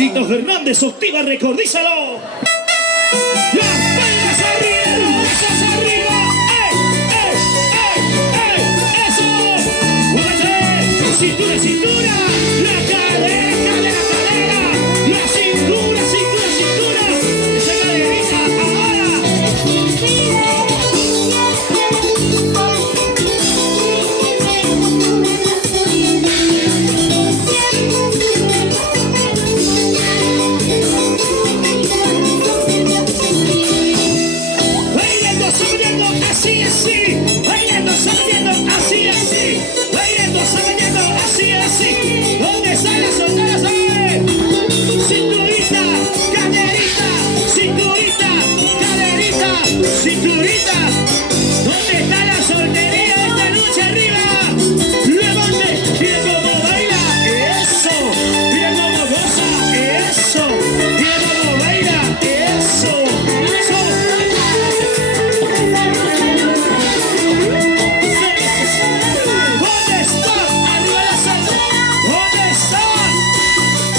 Luisito Fernández, Octiva Record, díselo. Las palmas arriba, brazos arriba. Eso. Muévete. Cintura, cintura. La cadera, cadera, cadera. La cintura, cintura, cintura. Esa caderita ahora. Así, así, bailando, sabiendo, así, así, bailando, sabiendo, así, así. ¿Dónde están las solteras hoy? Cinturita, caderita, cinturita, caderita, cinturita. ¿Dónde está la soltería esta noche arriba? Levante, mira cómo baila, eso, mira cómo goza, eso, mira cómo baila, eso, eso.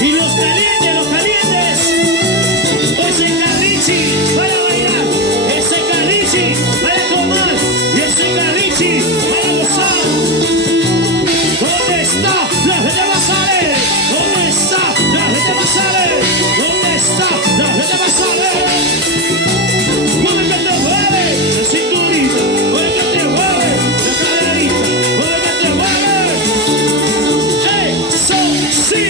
Y los calientes, ese carrichi para bailar, ese carrichi para tomar, y ese carrichi para gozar. ¿Dónde está la gente Basale? ¿Dónde está la gente Basale? ¿Dónde está la gente Basale? Mueve que te mueve, la cinturita, mueve que te mueve, la caderita, mueve que te mueve. Eso sí.